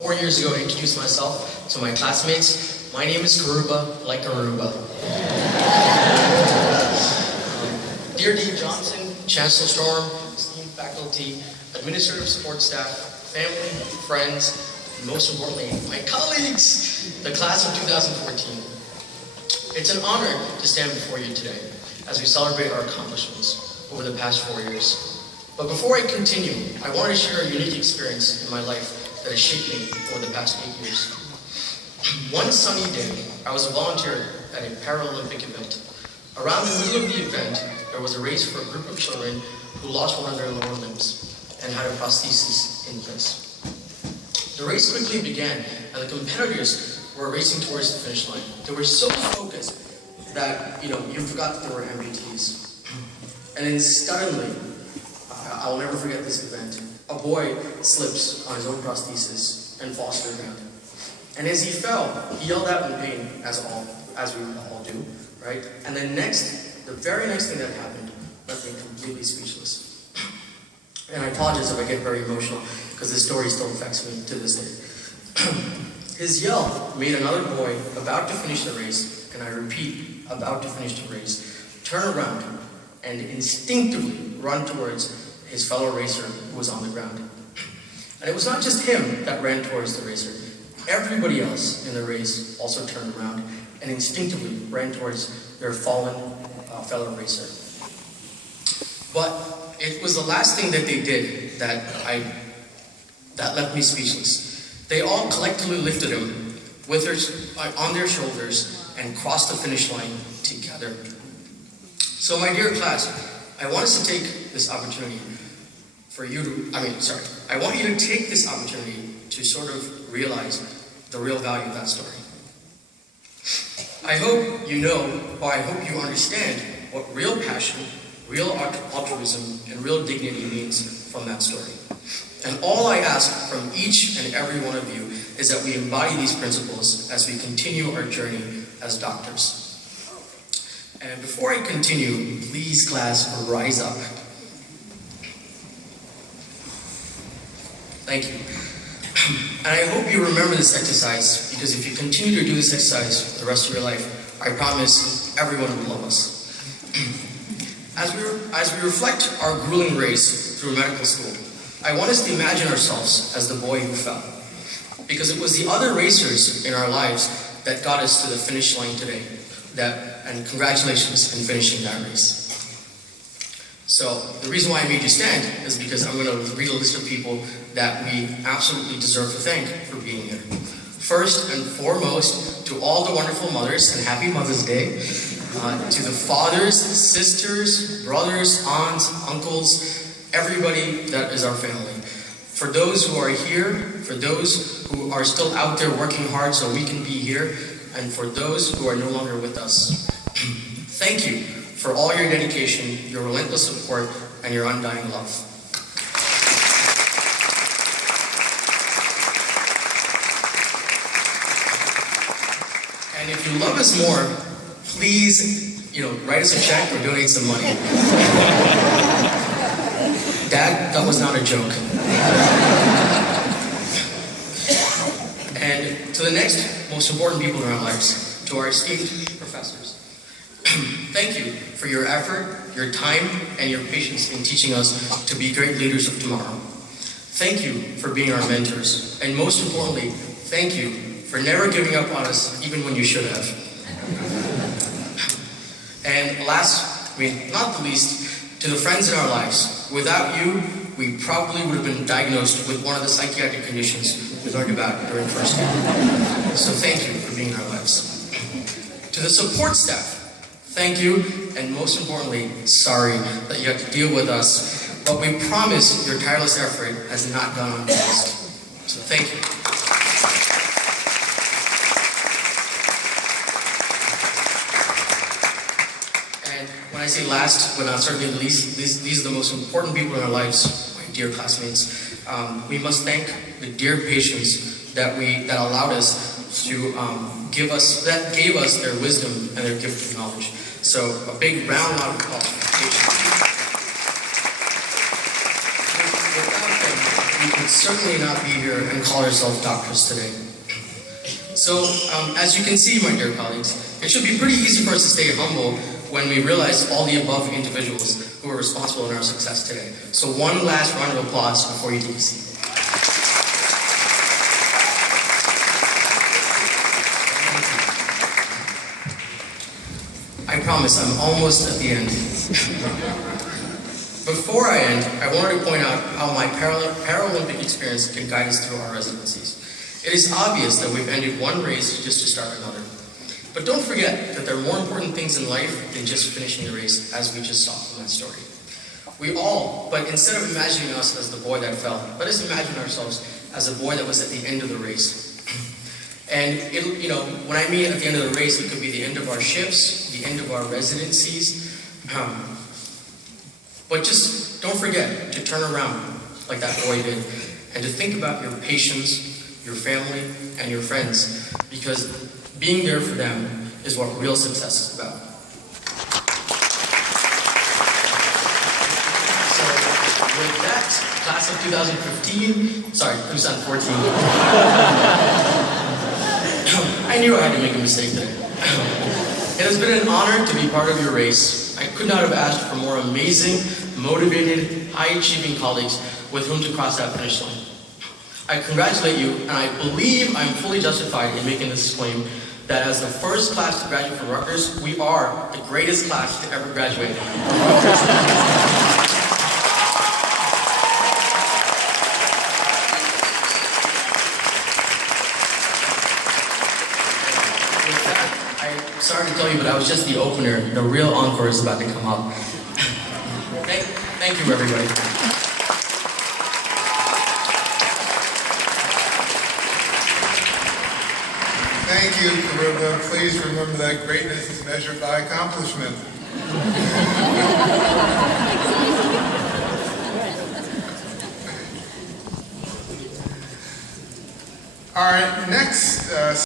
4 years ago to introduce myself to my classmates. My name is Karuba, like Aruba. Dear Dean Johnson, Chancellor Storm, esteemed faculty, administrative support staff, family, friends, and most importantly, my colleagues, the class of 2014. It's an honor to stand before you today as we celebrate our accomplishments over the past 4 years. But before I continue, I want to share a unique experience in my life that has shaped me over the past 8 years. One sunny day, I was a volunteer at a Paralympic event. Around the middle of the event, there was a race for a group of children who lost one of their lower limbs and had a prosthesis in place. The race quickly began, and the competitors were racing towards the finish line. They were so focused that, you forgot that there were amputees. And then suddenly, I'll never forget this event. A boy slips on his own prosthesis and falls to the ground. And as he fell, he yelled out in pain, as we all do, right? And then the very next thing that happened left me completely speechless. And I apologize if I get very emotional, because this story still affects me to this day. His yell made another boy about to finish the race, and I repeat, about to finish the race, turn around and instinctively run towards his fellow racer who was on the ground. And it was not just him that ran towards the racer. Everybody else in the race also turned around and instinctively ran towards their fallen fellow racer. But it was the last thing that they did that left me speechless. They all collectively lifted him on their shoulders and crossed the finish line together. So my dear class, I want us to take this opportunity I want you to take this opportunity to sort of realize the real value of that story. I hope you know, or I hope you understand what real passion, real altruism, and real dignity means from that story. And all I ask from each and every one of you is that we embody these principles as we continue our journey as doctors. And before I continue, please class, rise up. Thank you. And I hope you remember this exercise, because if you continue to do this exercise for the rest of your life, I promise everyone will love us. As we reflect our grueling race through medical school, I want us to imagine ourselves as the boy who fell. Because it was the other racers in our lives that got us to the finish line today. And congratulations in finishing that race. So the reason why I made you stand is because I'm going to read a list of people that we absolutely deserve to thank for being here. First and foremost, to all the wonderful mothers, and happy Mother's Day. To the fathers, sisters, brothers, aunts, uncles, everybody that is our family. For those who are here, for those who are still out there working hard so we can be here, and for those who are no longer with us. Thank you for all your dedication, your relentless support, and your undying love. And if you love us more, please, write us a check or donate some money. Dad, that was not a joke. And to the next most important people in our lives, to our esteemed professors. Thank you for your effort, your time, and your patience in teaching us to be great leaders of tomorrow. Thank you for being our mentors, and most importantly, thank you for never giving up on us even when you should have. And last, not the least, to the friends in our lives. Without you, we probably would have been diagnosed with one of the psychiatric conditions we learned about during first year. So thank you for being in our lives. To the support staff, thank you, and most importantly, sorry that you have to deal with us, but we promise your tireless effort has not gone unnoticed. So thank you. And when I say last, but not certainly least, these are the most important people in our lives, my dear classmates. We must thank the dear patients that allowed us to gave us their wisdom and their gift of knowledge. So a big round of applause for patients. Without them, we would certainly not be here and call yourself doctors today. So, as you can see, my dear colleagues, it should be pretty easy for us to stay humble when we realize all the above individuals who are responsible in our success today. So one last round of applause before you take a seat. I promise I'm almost at the end. Before I end, I wanted to point out how my Paralympic experience can guide us through our residencies. It is obvious that we've ended one race just to start another. But don't forget that there are more important things in life than just finishing the race, as we just saw from that story. But instead of imagining us as the boy that fell, let us imagine ourselves as the boy that was at the end of the race. And when I mean at the end of the race, it could be the end of our shifts, the end of our residencies. But just don't forget to turn around like that boy did, and to think about your patients, your family, and your friends, because being there for them is what real success is about. So, with that, class of 2014, I knew I had to make a mistake today. It has been an honor to be part of your race. I could not have asked for more amazing, motivated, high-achieving colleagues with whom to cross that finish line. I congratulate you, and I believe I'm fully justified in making this claim that as the first class to graduate from Rutgers, we are the greatest class to ever graduate. With that, I'm sorry to tell you, but I was just the opener. The real encore is about to come up. Thank you, everybody. Thank you, Karuba. Please remember that greatness is measured by accomplishment. All right, next